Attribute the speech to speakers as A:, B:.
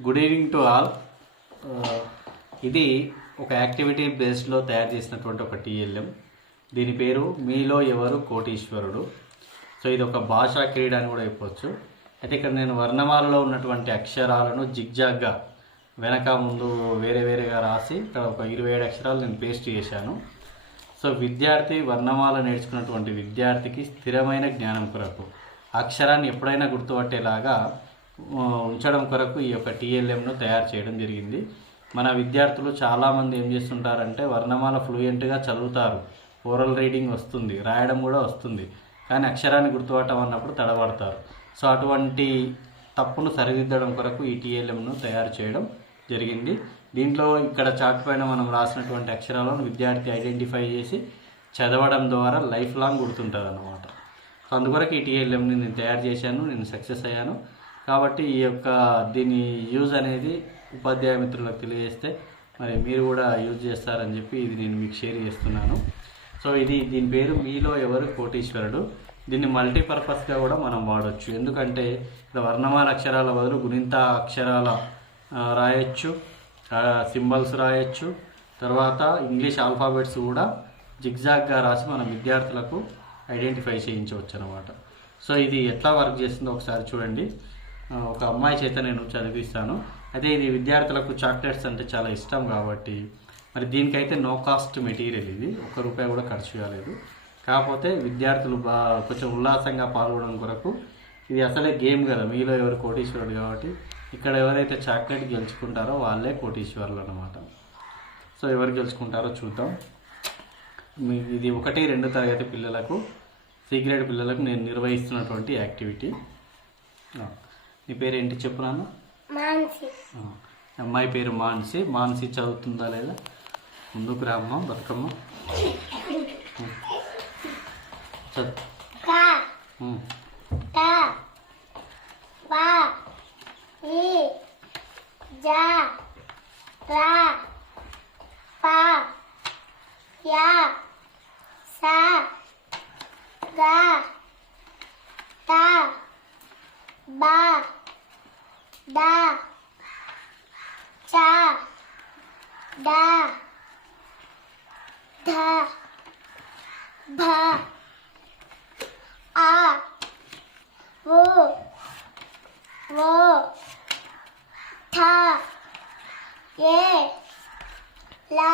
A: Good evening to all ఇది ఒక activity బేస్డ్లో తయారు చేసినటువంటి ఒక టీఎల్ఎం. దీని పేరు మీలో ఎవరు కోటీశ్వరుడు. సో ఇది ఒక భాషా క్రీడ అని కూడా చెప్పవచ్చు అయితే ఇక్కడ నేను వర్ణమాలలో ఉన్నటువంటి అక్షరాలను జిగ్జాగ్గా వెనక ముందు వేరే వేరేగా రాసి ఇక్కడ ఒక ఇరవై ఏడు అక్షరాలు నేను పేస్ట్ చేశాను. సో విద్యార్థి వర్ణమాల నేర్చుకున్నటువంటి విద్యార్థికి స్థిరమైన జ్ఞానం కొరకు అక్షరాన్ని ఎప్పుడైనా గుర్తుపట్టేలాగా ఉంచడం కొరకు ఈ యొక్క టీఎల్ఎంను తయారు చేయడం జరిగింది. మన విద్యార్థులు చాలామంది ఏం చేస్తుంటారంటే వర్ణమాల ఫ్లూయెంట్గా చదువుతారు. ఓరల్ రీడింగ్ వస్తుంది రాయడం కూడా వస్తుంది. కానీ అక్షరాన్ని గుర్తుపట్టం అన్నప్పుడు తడబడతారు. సో అటువంటి తప్పును సరిదిద్దడం కొరకు ఈ టీఎల్ఎంను తయారు చేయడం జరిగింది. దీంట్లో ఇక్కడ చాట్ పైన మనం రాసినటువంటి అక్షరాలను విద్యార్థి ఐడెంటిఫై చేసి చదవడం ద్వారా లైఫ్ లాంగ్ గుర్తుంటుంది అన్నమాట సో అందుకొరకు ఈ టీఎల్ఎంని నేను తయారు చేశాను నేను సక్సెస్ అయ్యాను. కాబట్టి ఈ యొక్క దీని యూజ్ అనేది ఉపాధ్యాయ మిత్రులకు తెలియజేస్తే మరి మీరు కూడా యూజ్ చేస్తారని చెప్పి ఇది నేను మీకు షేర్ చేస్తున్నాను. సో ఇది దీని పేరు మీలో ఎవరు కోటీశ్వరుడు? దీన్ని మల్టీపర్పస్గా కూడా మనం వాడవచ్చు ఎందుకంటే ఇక్కడ వర్ణమాల అక్షరాల బదులు గుణింత అక్షరాల రాయొచ్చు సింబల్స్ రాయొచ్చు. తర్వాత ఇంగ్లీష్ ఆల్ఫాబెట్స్ కూడా జిగ్జాగ్గా రాసి మనం విద్యార్థులకు ఐడెంటిఫై చేయించవచ్చు అనమాట సో ఇది ఎట్లా వర్క్ చేస్తుందో ఒకసారి చూడండి. ఒక అమ్మాయి చేత నేను చదివిస్తాను. అదే ఇది విద్యార్థులకు చాక్లెట్స్ అంటే చాలా ఇష్టం కాబట్టి మరి దీనికైతే నో కాస్ట్ మెటీరియల్ ఇది. ఒక్క రూపాయి కూడా ఖర్చు కాలేదు. కాకపోతే విద్యార్థులు బా కొంచెం ఉల్లాసంగా పాల్గొనడం కొరకు ఇది అసలే గేమ్ కదా. మీలో ఎవరు కోటీశ్వరుడు కాబట్టి ఇక్కడ ఎవరైతే చాక్లెట్ గెలుచుకుంటారో వాళ్ళే కోటీశ్వరులు అనమాట సో ఎవరు గెలుచుకుంటారో చూద్దాం. మీ ఇది ఒకటి రెండు తరగతి పిల్లలకు సి గ్రేడ్ పిల్లలకు నేను నిర్వహిస్తున్నటువంటి యాక్టివిటీ. నీ పేరు ఏంటి చెప్పు నాన్న?
B: మాన్సి.
A: అమ్మాయి పేరు మాన్సి. మాన్సి చదువుతుందా లేదా? ముందుకు రామ్మ బతుకమ్మ. చదువు.
B: కా. ba. Đa. Cha. Đa. Tha. Ba a. Vô vô tha. Yeah